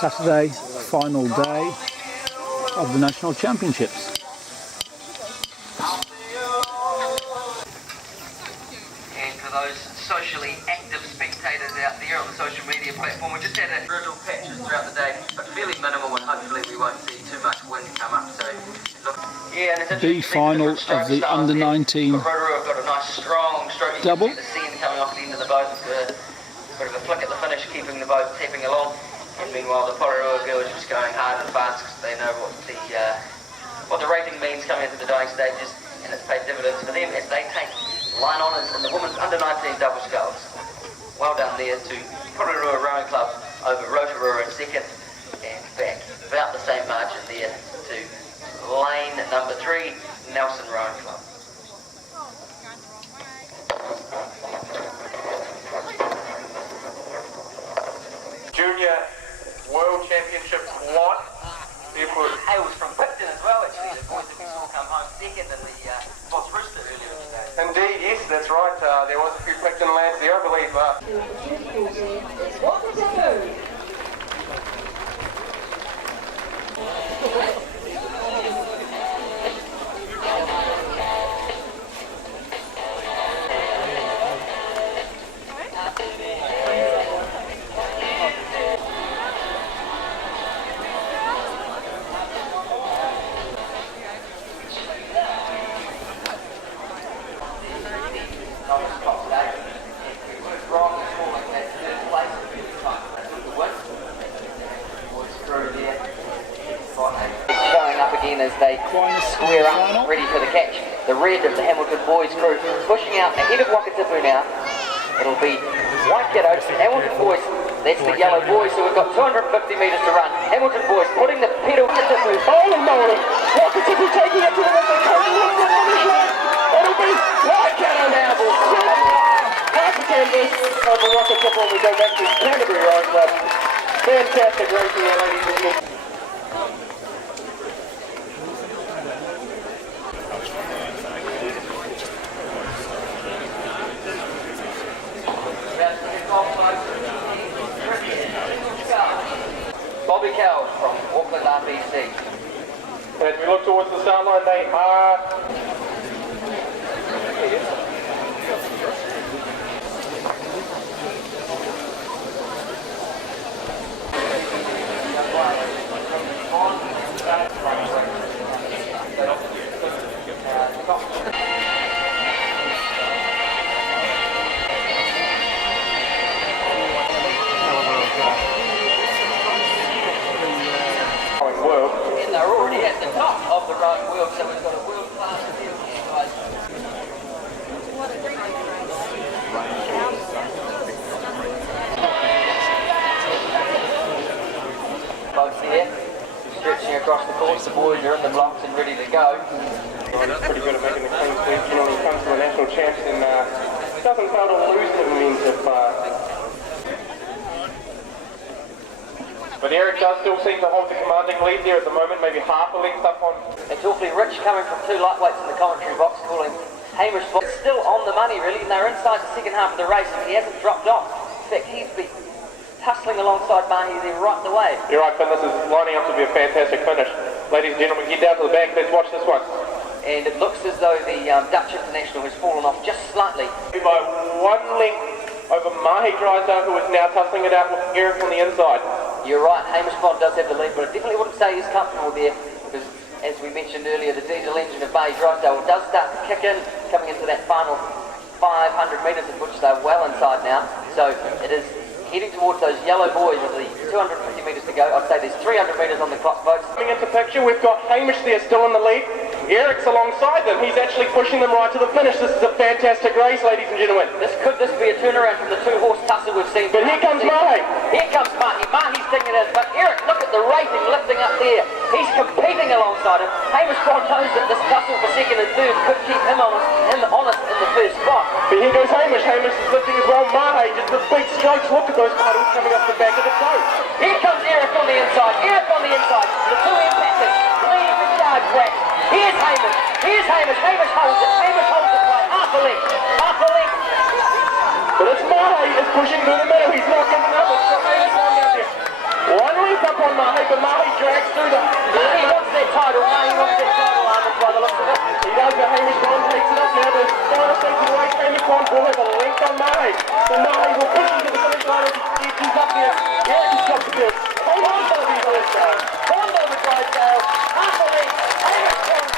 Saturday, final day of the National Championships. And for those socially active spectators out there on the social media platform, we just had a drizzle patches throughout the day, but fairly minimal, and hopefully we won't see too much wind come up. So, look, yeah, and it's B final of the under-19 Rothery have got a nice strong stroke. You double. can see the sand coming off the end of the boat. A bit of a flick at the finish, keeping the boat tapping along. And meanwhile, the Rothery girls are just going hard and fast because they know what the rating means coming into the dying stages, and it's paid dividends for them as they take line honours in the women's under-19 double sculls. Well done there to Rothery Rowing Club over Rothery in second, and back about the same margin there to lane number 3, Nelson Rowing Club. Junior World Championships won. Hales from Picton as well, actually. The boys that we saw come home second in the Boss Rooster earlier today. Indeed, yes, that's right. There was a few Picton lads there, I believe. As they square up, ready for the catch. The red of the Hamilton boys crew pushing out ahead of Wakatipu now. It'll be Waikato, Hamilton boys, that's the yellow boys, so we've got 250 metres to run. Hamilton boys putting the pedal to Wakatipu. Holy moly! Wakatipu taking it to the limit. It'll be Waikato now, boys. Half a canvas over Wakatipu when we go back to Canterbury Rowing Club. Fantastic racing there, ladies and gentlemen. Bobby Cowles from Auckland RBC. As we look towards the start line, they are... And they're already at the top of the rowing world, so we've got a world-class field here, guys. Boats here, stretching across the course. The boys are in the blocks and ready to go. That's pretty good at making the clean sweep. You know, when he comes to the national champs and doesn't fail to lose the means of... But Eric does still seem to hold the commanding lead there at the moment, maybe half a length up on... It's awfully rich coming from two lightweights in the commentary box, calling Hamish Bond still on the money really, and they're inside the second half of the race and he hasn't dropped off. In fact, he's been tussling alongside Mahi there right the way. You're right, Finn, this is lining up to be a fantastic finish. Ladies and gentlemen, get down to the back, let's watch this one. And it looks as though the Dutch international has fallen off just slightly. By 1 length over Mahi Drysdale, who is now tussling it out with Eric on the inside. You're right, Hamish Bond does have the lead, but I definitely wouldn't say he's comfortable there because, as we mentioned earlier, the diesel engine of Mahi Drysdale does start to kick in coming into that final 500 metres, of which they're well inside now. So it is heading towards those yellow boys with the 250 metres to go. I'd say there's 300 metres on the clock, folks. Coming into picture, we've got Hamish there still in the lead. Eric's alongside them. He's actually pushing them right to the finish. This is a fantastic race, ladies and gentlemen. Could this be a turnaround from the two-horse tussle we've seen? But here comes Mahi. Here comes Mahi. Mahi's sticking it in. But Eric, look at the rating lifting up there. He's competing alongside him. Hamish Bond knows that this tussle for second and third could keep him honest in the first spot. But here goes Hamish. Hamish is lifting as well. Mahi, just the big strokes. Look at those puddles coming up the back of the toe. Here comes Eric on the inside. Eric on the inside. The two impactors leading the charge back. Here's Hamish. Here's Hamish. Hamish holds it. Hamish holds it by half a length. Half a length. But it's Mahi is pushing through the middle. He's not giving up. It's got Hamish down there. 1 length up Mahe, but Mahe drags through the... He wants that title. No, he wants that title, by the looks of it. He does, but Hamish Bond takes it up now. The final stage of the race, Hamish Bond will have a length on Mahe. So Mahe will push him to the finish line as he's up there. Yeah, he's got to do it. Hold on to the Clydesdale. Hold on to the Clydesdale. Half a length. Hamish Bond.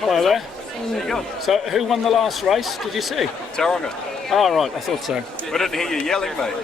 Hello there. So, who won the last race? Did you see? Taronga. Oh, right, I thought so. We didn't hear you yelling, mate.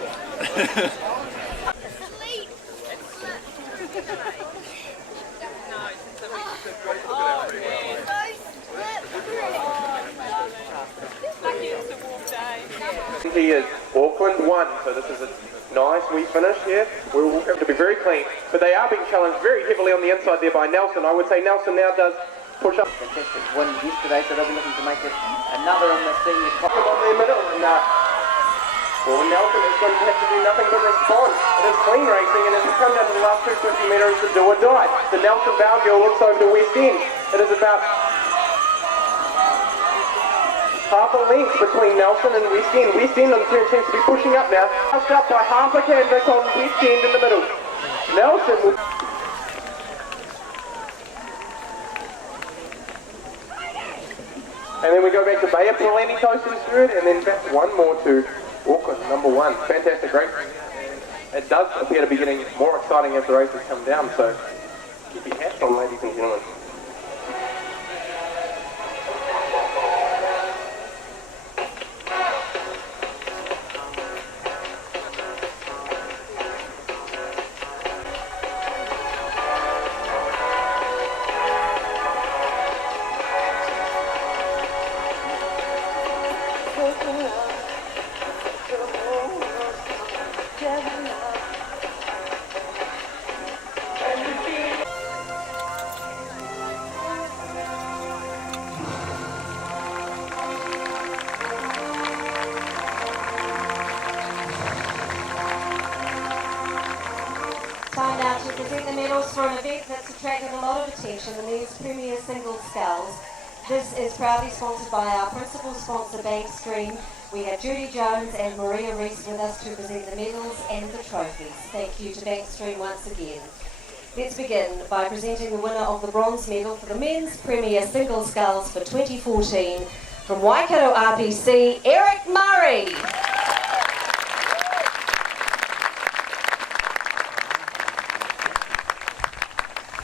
He is Auckland 1, so this is a nice wee finish here. We'll have to be very clean, but they are being challenged very heavily on the inside there by Nelson. I would say Nelson now does push up. Fantastic win yesterday, so they'll be looking to make it another in the senior Come on the middle, and Nelson is going to have to do nothing but respond. It is clean racing, and as we come down to the last 250 metres, the do or die. The Nelson Bowergill looks over to West End. It is about half a length between Nelson and West End. West End on the turn seems to be pushing up now. Pushed up by half a canvas on West End in the middle. Nelson will... And then we go back to Bayer Pilani close in third, and then back one more to Auckland, number 1. Fantastic race. It does appear to be getting more exciting as the races come down, so keep your hats on, ladies and gentlemen. Time now to present the medals for an event that's attracted a lot of attention, the men's Premier Single Sculls. This is proudly sponsored by our principal sponsor, Bankstream. We have Judy Jones and Maria Reese with us to present the medals and the trophies. Thank you to Bankstream once again. Let's begin by presenting the winner of the bronze medal for the men's Premier Single Sculls for 2014 from Waikato RPC, Eric Murray.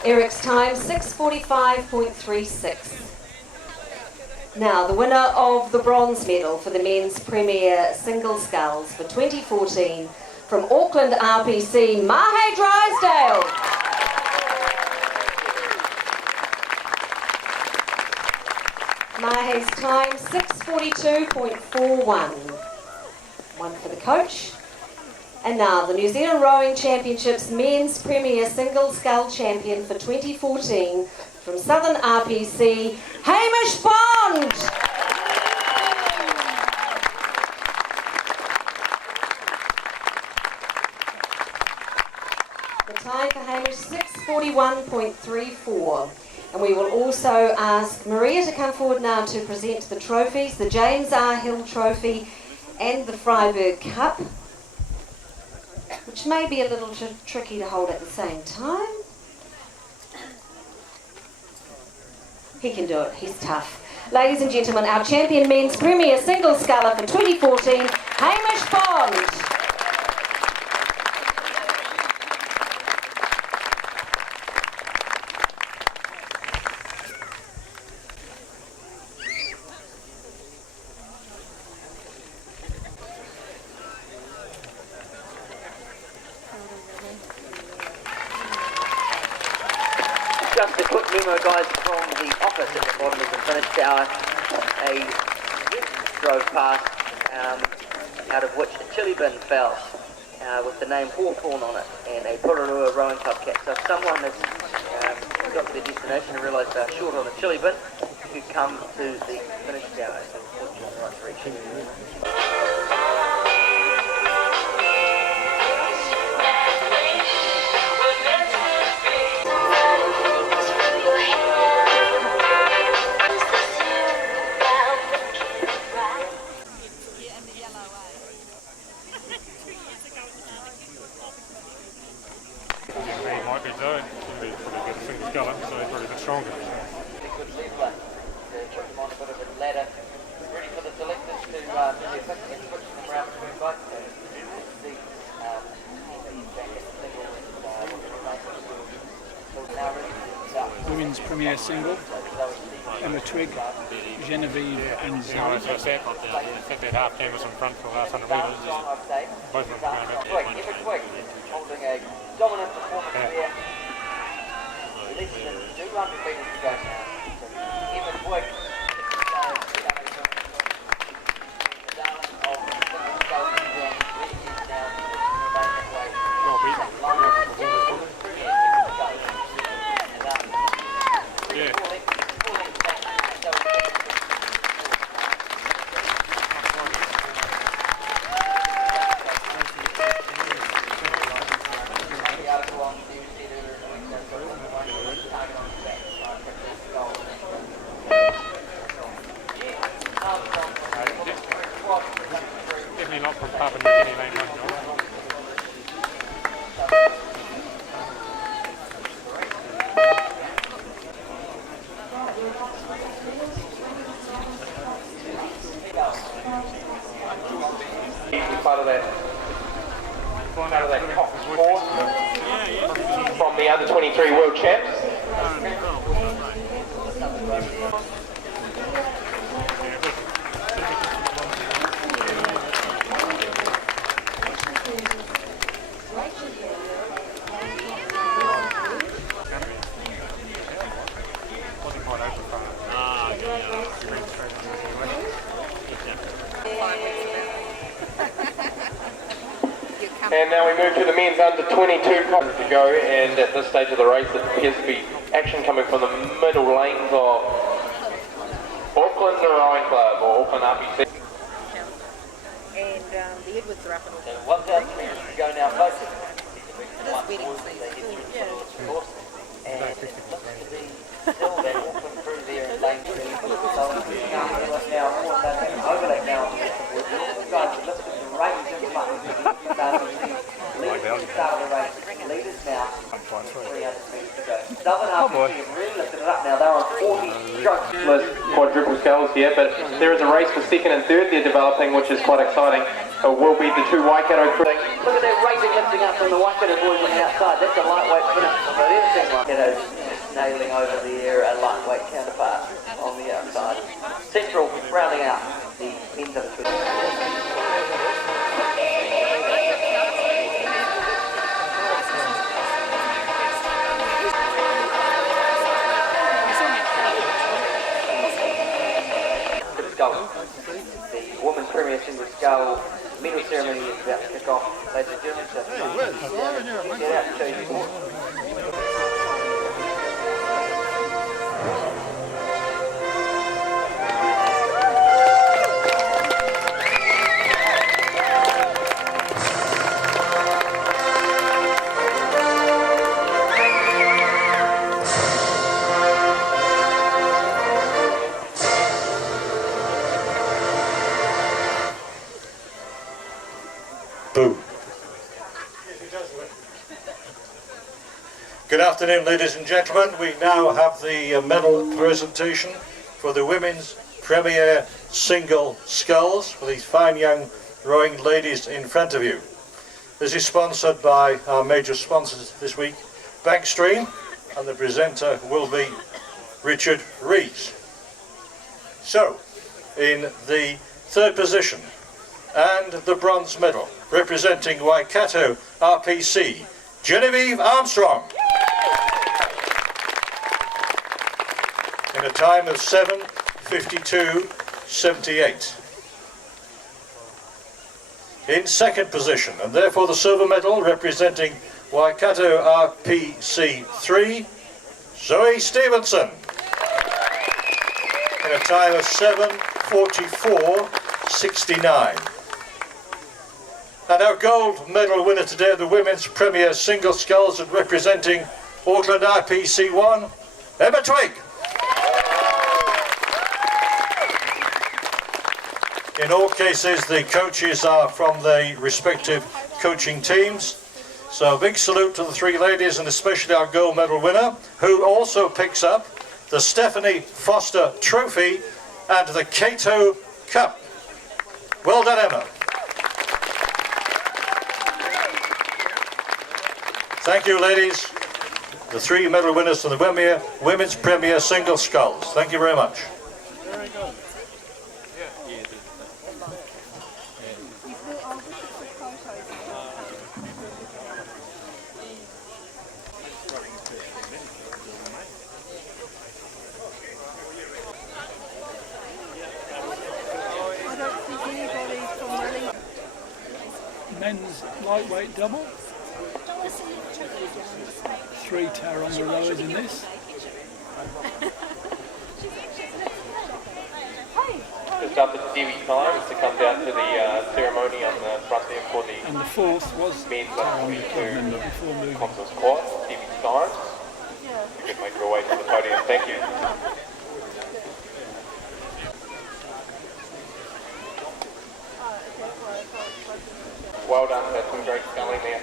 Eric's time, 6:45.36. Now, the winner of the bronze medal for the men's Premier Single Sculls for 2014 from Auckland RPC, Mahe Drysdale. Mahe's time, 6:42.41. one for the coach. And now the New Zealand Rowing Championships Men's Premier Single Scull Champion for 2014 from Southern RPC, Hamish Bond. The time for Hamish, 6:41.34. And we will also ask Maria to come forward now to present the trophies, the James R. Hill Trophy and the Freiburg Cup, which may be a little tricky to hold at the same time. He can do it, he's tough. Ladies and gentlemen, our champion men's Premier Single Sculler for 2014, Hamish Bond. Just a quick memo, guys, from the office at the bottom of the finish tower. A jet drove past, out of which a chili bin fell with the name Hawthorne on it and a Pururua Rowing Club cap. So if someone has got to their destination and realised they're short on a chili bin, you could come to the finish tower. So point you in the right direction. Might be doing pretty good single sculler, so he's probably a bit stronger. Good leveler to put them on a bit of a ladder, ready for the selectors to switch them around between both. So see, he's back at the single and now ready to start. Women's Premier Single, Emma Twigg, Genevieve and You know, as I said, I think that half came was in front for the last 100 metres. Both of them around Twigg, Emma Twigg, holding a dominant performance here. Less than 200 metres to go now. So Emma Twigg, the darling of the single scull syndrome, really is now remain that way. well beaten. Yeah. Definitely not from Papua New Guinea lane 1, John. Part of that top sport from the under 23 world champs. Wasn't quite open for him. He went straight into the winner. And now we move to the men's under 22 cops to go, and at this stage of the race it appears to be action coming from the middle lanes of Auckland Rowing Club or Auckland RPC. And the Edwards are up and all. So 1,000 metres to go now, folks. It is wedding season. And it looks to be still that Auckland crew there in lane 3. So now more than an overlap now on the left of Wood. The guys have lifted the race in front. Leaders at the start of the race. Leaders now. 300 metres to go. Southern RPC have really lifted it up now. They're on 40 strokes. Quadruple sculls here, but there is a race for second and third they're developing, which is quite exciting. It will be the two Waikato crew. Look at that racing lifting up from the Waikato boys on the outside. That's a lightweight finish. So there's the Waikato nailing over there a lightweight counterpart on the outside. Central rounding out the end of the The women's Premier Single Scull The medal ceremony is about to kick off, ladies and gentlemen. So get out and show your support. Good afternoon, ladies and gentlemen. We now have the medal presentation for the Women's Premier Single Sculls for these fine young rowing ladies in front of you. This is sponsored by our major sponsors this week, Bankstream, and the presenter will be Richard Rees. So, in the third position and the bronze medal, representing Waikato RPC, Genevieve Armstrong. In a time of 7:52.78. In second position, and therefore the silver medal, representing Waikato RPC 3, Zoe Stevenson. In a time of 7:44.69. And our gold medal winner today of the Women's Premier Single Sculls, and representing Auckland RPC 1, Emma Twigg. In all cases, the coaches are from the respective coaching teams. So a big salute to the three ladies, and especially our gold medal winner, who also picks up the Stephanie Foster Trophy and the Cato Cup. Well done, Emma. Thank you, ladies. The three medal winners from the Women's Premier Single Sculls. Thank you very much. Very good. Men's lightweight double. 3 Taronga rowers in this. Just after the Dewey time to come down to the ceremony on the front there for the And the fourth was men's Taronga club member before moving. Conference Quad, Dewey time. You can make your way to the podium. Thank you. Well done, that's some great sculling there.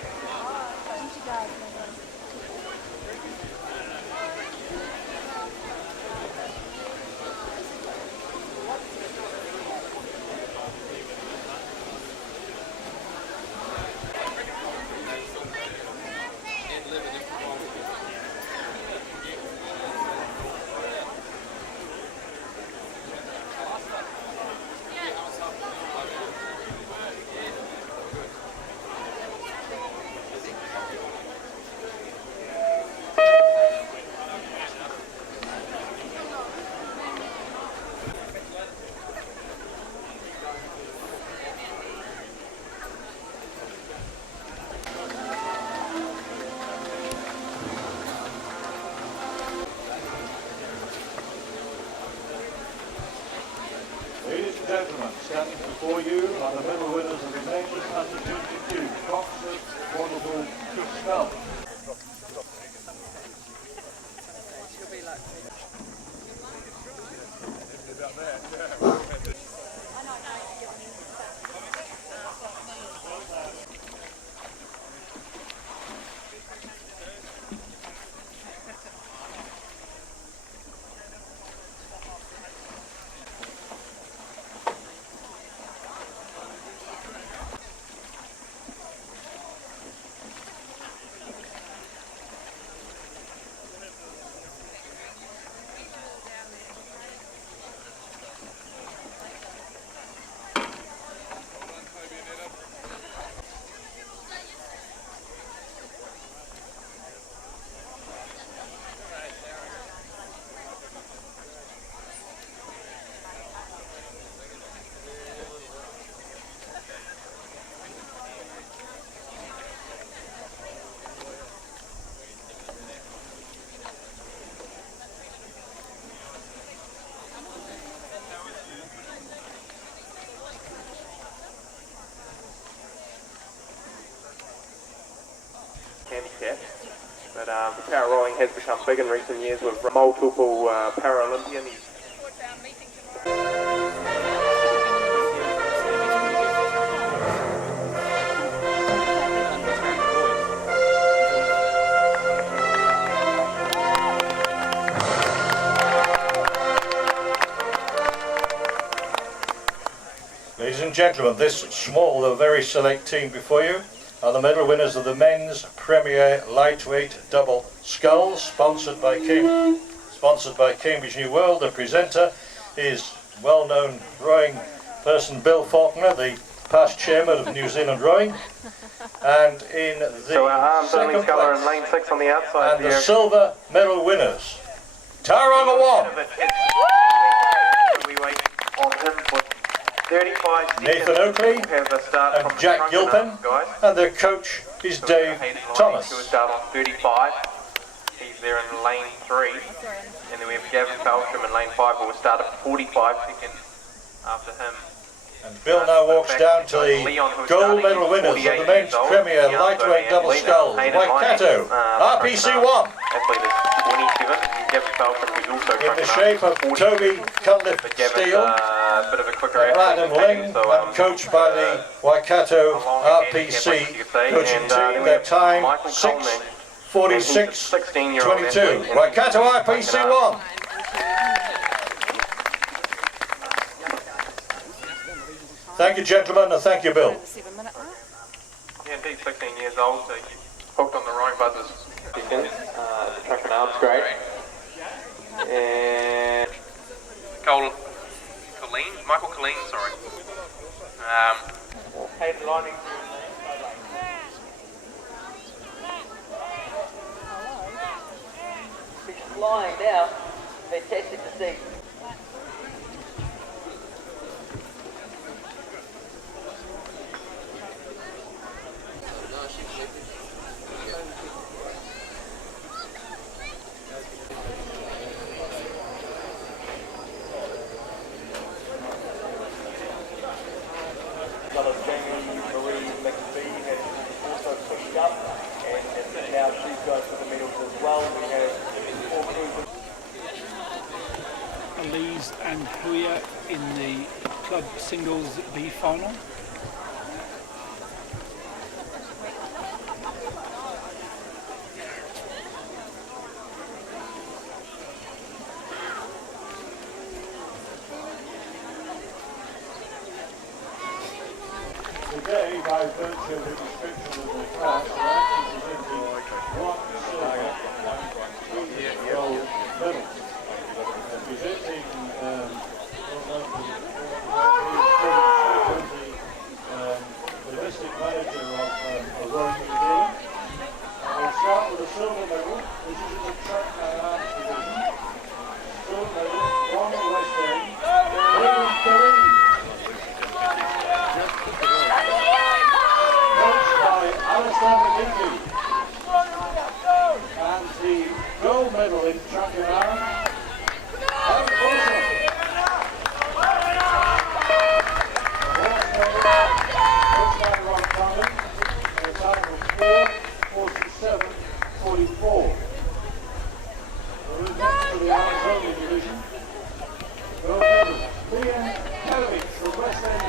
Ladies and gentlemen, standing before you are the medal winners of the Nations Under 22 Oxford Wonderful Skull. has become big in recent years with multiple Paralympian. Ladies and gentlemen, this small though very select team before you are the medal winners of the Men's Premier Lightweight Double Sculls, sponsored by Cambridge New World. The presenter is well-known rowing person Bill Faulkner, the past chairman of New Zealand Rowing. And in the So our arms only second colour place, in lane 6 on the outside and the there. silver medal winners, Tauranga One, We wait on him for 35 seconds. Nathan Oakley, Have a start and from Jack the Gilpin, guys. and their coach is Dave Thomas. He'll start on 35. He's there in lane 3. And then we have Gavin Felsham in lane 5 who will start at 45 seconds after him. And Bill now walks down to the gold medal winners of the Men's Premier Lightweight Double Sculls, Waikato, RPC 1. Athlete is 27. And Gavin Felsham, who's also In the shape of Toby Cunliffe Steele, a bit of a quicker Adam Ling, and coached by the Waikato RPC coaching team. Their time 6:46:22. Waikato RPC 1. Thank you, gentlemen, and thank you, Bill. Yeah, indeed, 16 years old, so you hooked on the rowing buzzers. The track and arms great. And Michael Colleen, sorry. Hayden Lining. He's flying now. Fantastic to see. Elise and Huia in the club singles B final. Today, by virtue of the description of the class, we're actually presenting one silver and three gold medals. Presenting the domestic manager of Rowing New Zealand. We'll start with the silver medal, which is in the track and arms division. Silver medal from the West End, William Perry. And the gold medal in track and arms, Hank Wilson. Ron Cummins, the time was 4:47:44. We're next to the arms only division. Gold medal, Ian Kelly from West End.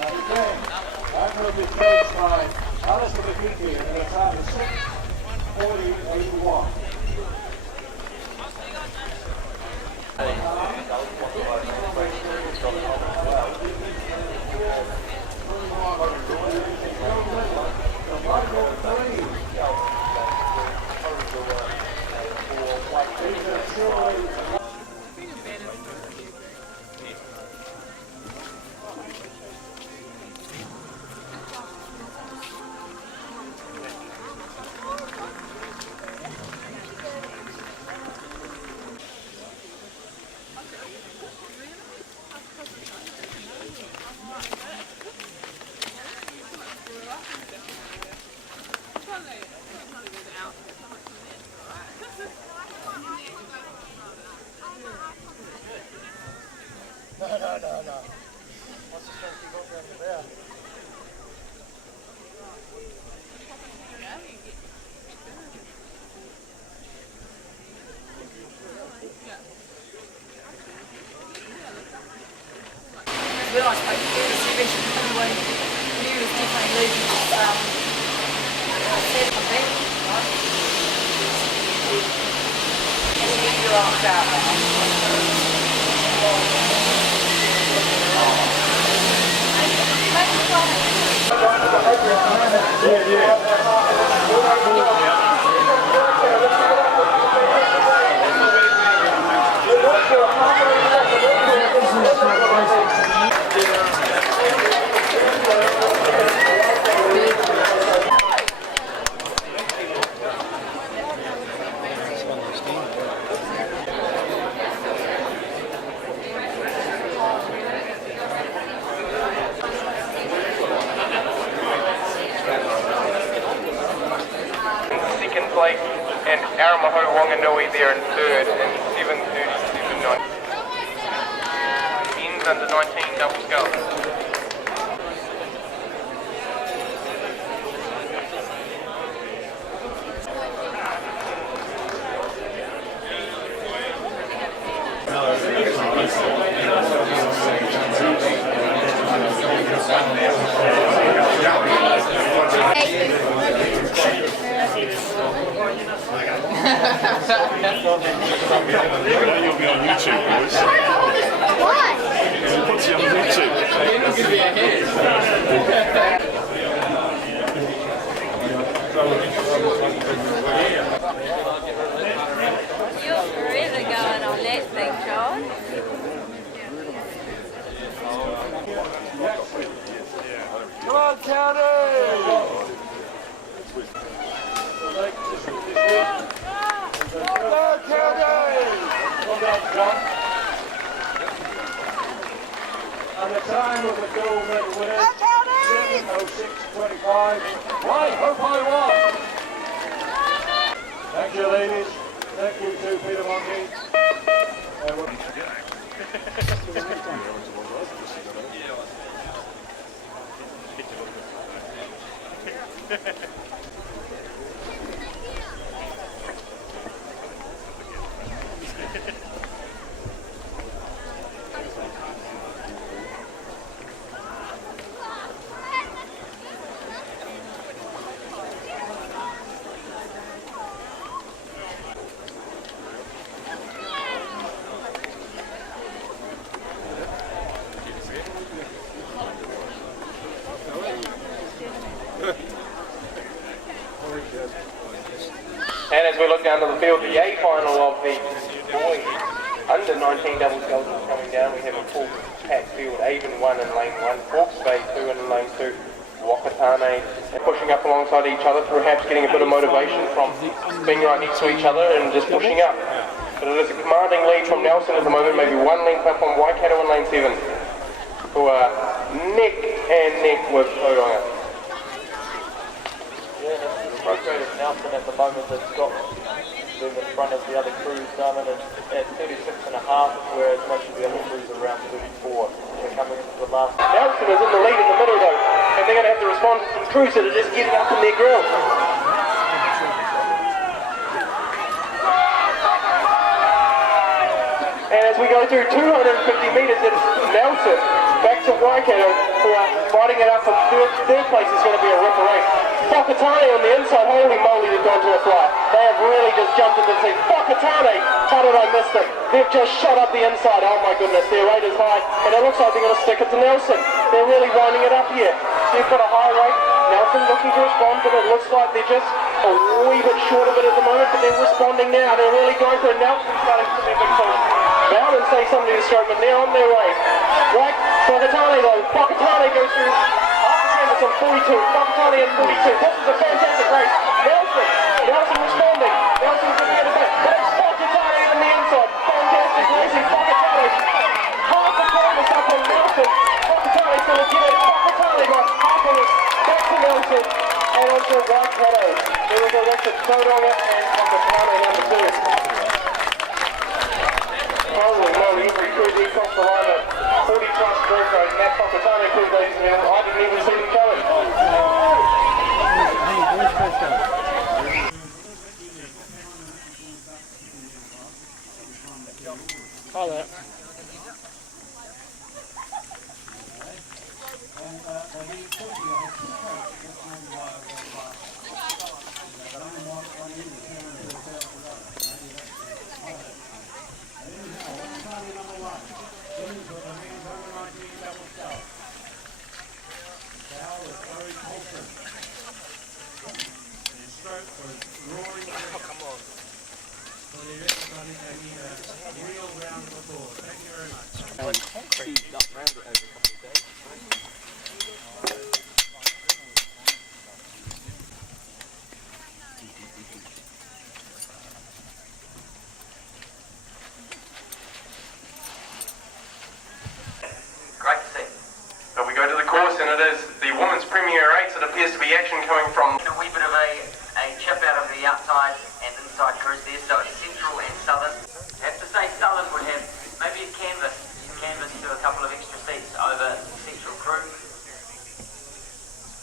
And again, that will be coached by Alistair McGeechy in the time of 6:40:81. No. What's the strength you got around there? When I spoke to Dennis, he mentioned everyone knew he was definitely losing his set from back, right? And the 8-year-old Second place, and Aramaho Wanganui there in third, and 7:37.9. Ends under 19 double sculls. You'll be on YouTube, boys. Why? It puts you on YouTube. You're forever going on that thing, John. Come on, County! Go, County! Well done, John. And the time of the gold medal winners, 7:06.25. Right, hope I won! Thank you, ladies. Thank you to Peter Monkey. And as we look down to the field, the A final of the boys under 19 double sculls is coming down. We have a full packed field. Avon 1 in lane 1, Hawke's Bay 2 in lane 2, Wakatane pushing up alongside each other, perhaps getting a bit of motivation from being right next to each other and just pushing up. But it is a commanding lead from Nelson at the moment, maybe 1 length up on Waikato in lane 7, who are neck and neck with Tauranga. Frustrated Nelson at the moment that's got them in front of the other crews, Simon, at 36.5, whereas most of the other crews are around 34. They're coming into the last. Nelson is in the lead in the middle though, and they're going to have to respond to some crews that are just getting up in their grill. And as we go through 250 metres, it's Nelson back to Waikato, who are fighting it up for third place. Is going to be a ripper race. Whakatane on the inside, holy moly, they've gone to a fly. They have really just jumped into the sea. Whakatane, how did I miss them? They've just shot up the inside, oh my goodness, their rate is high, and it looks like they're going to stick it to Nelson. They're really winding it up here. They've got a high rate, Nelson looking to respond, but it looks like they're just a wee bit short of it at the moment, but they're responding now. They're really going for it. Nelson starting to their big push. Bowden say something to stroke, but they're on their way. Right, Whakatane though, Whakatane goes through on 42, Whakatane at 42. This is a fantastic race. Nelson responding. Nelson's going to get it back. But it's Whakatane on the inside. Fantastic racing. Whakatane. Half the canvas up on Nelson. Whakatane's going to get it. Whakatane got half of it. Back to Nelson. And onto Waikato. There we go. That's it. Tauranga and Whakatane number 2. Holy moly, every crew there across the line at 40 plus birth rate. And that Whakatane crew, ladies and gentlemen, I didn't even see them coming. appears to be action coming from... A wee bit of a chip out of the outside and inside crews there, so it's Central and Southern. I have to say Southern would have maybe a canvas to a couple of extra seats over Central crew.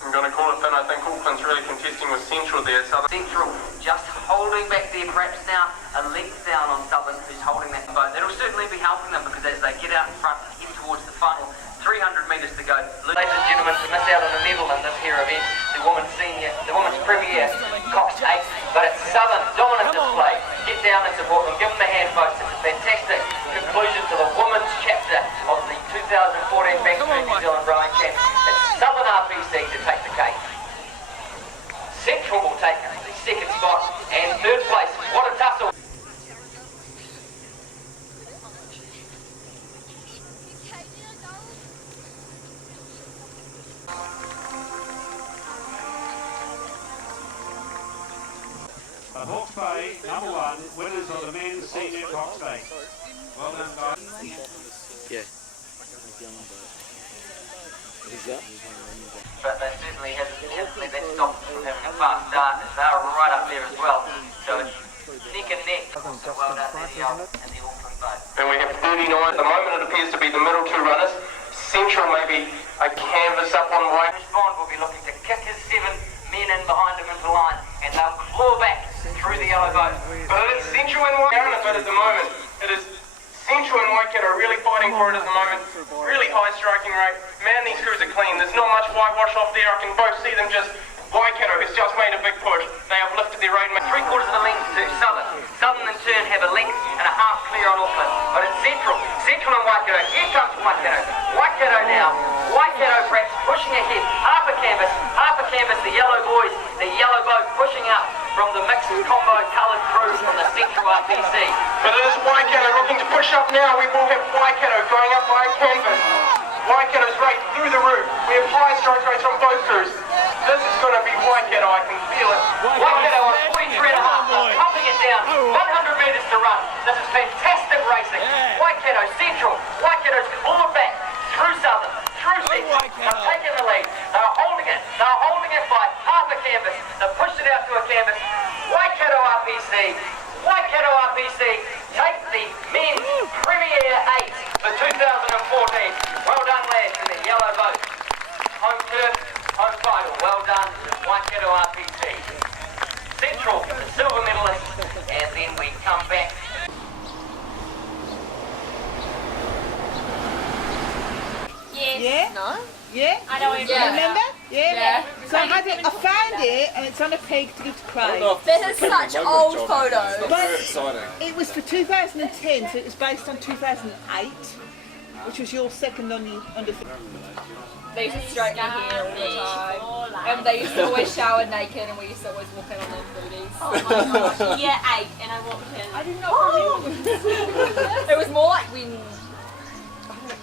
I'm going to call it then. I think Auckland's really contesting with Central there. Central just holding back there, perhaps now a length down on Southern, who's holding that boat. That'll certainly be helping them because as they get out in front and head towards the final, 300 metres to go. Ladies and gentlemen, to miss out on the medal in this here event, the women's premier, Cox 8, but it's Southern dominant display. Get down and support them, give them a hand, folks. It's a fantastic conclusion to the women's chapter of the 2014 Bank Street New Zealand Rowing Champs. It's Southern RPC to take the cake. Central will take the second spot and third place. What a tussle. Hawke's Bay, number 1, winners of the men's senior Cox Bay. Well done, guys. Yeah. But they certainly hasn't let that stop them from having a fast start. They're right up there as well. So it's neck and neck. So well done to the Auckland boat. And we have 39. At the moment it appears to be the middle two runners. Central maybe a canvas up on white. Bond will be looking to kick his 7 men in behind him into line, and they'll claw back through the yellow boat. But it is Central and White down a bit at the moment. It is Central and Waikato are really fighting for it at the moment. Really high striking rate. Man, these crews are clean. There's not much whitewash off there. I can both see them just... Waikato has just made a big push. They have lifted their rate. 3/4 of a length to Southern. Southern in turn have a length and a half clear on Auckland. But it's Central and Waikato. Here comes Waikato. Waikato now. Waikato perhaps pushing ahead. Half a canvas, the yellow boys, the yellow boat pushing up from the mixed combo coloured crews from the Central RPC. But it is Waikato looking to push up now. We will have Waikato going up by a canvas. Waikato's rate through the roof. We have high strike rates from both crews. This is going to be Waikato, I can feel it. Waikato on 43.5, pumping it down, 100 metres to run. This is fantastic racing. Waikato Central, Waikato's clawed back through Southern, through Central. They're taking the lead. They're holding it by half a canvas. They've pushed it out to a canvas. Waikato RPC take the men's Premier 8 for 2014. Well done, lads, in the yellow boat. Home turf, home title. Well done, Waikato RPC. Central, the silver medalist, and then we come back. Yes. Yeah? No? Yeah? I don't even Remember? Yeah. So I Yeah. found it and it's on a peg to give to Craig. This is such old photos. But it was for 2010, so it was based on 2008, which was your second on the They used to straighten their hair all the time. And they used to always shower naked and we used to always walk in on their booties. Oh my gosh, year 8 and I walked in. I did not remember. It was more like when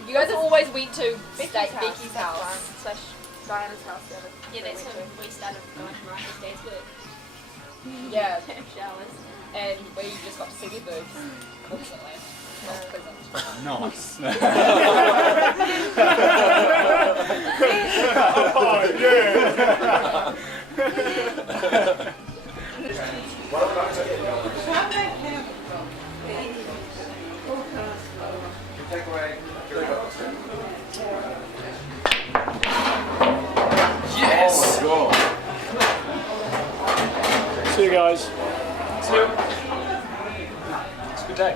you guys always went to Becky's house. / Diana's house. Yeah, that's when we started going to Mariah's dad's work. Yeah. Showers. And we just got to see their boobs constantly. Not pleasant. Nice. Oh, yeah. Yes! Oh my God. See you guys. See you. It's a good day.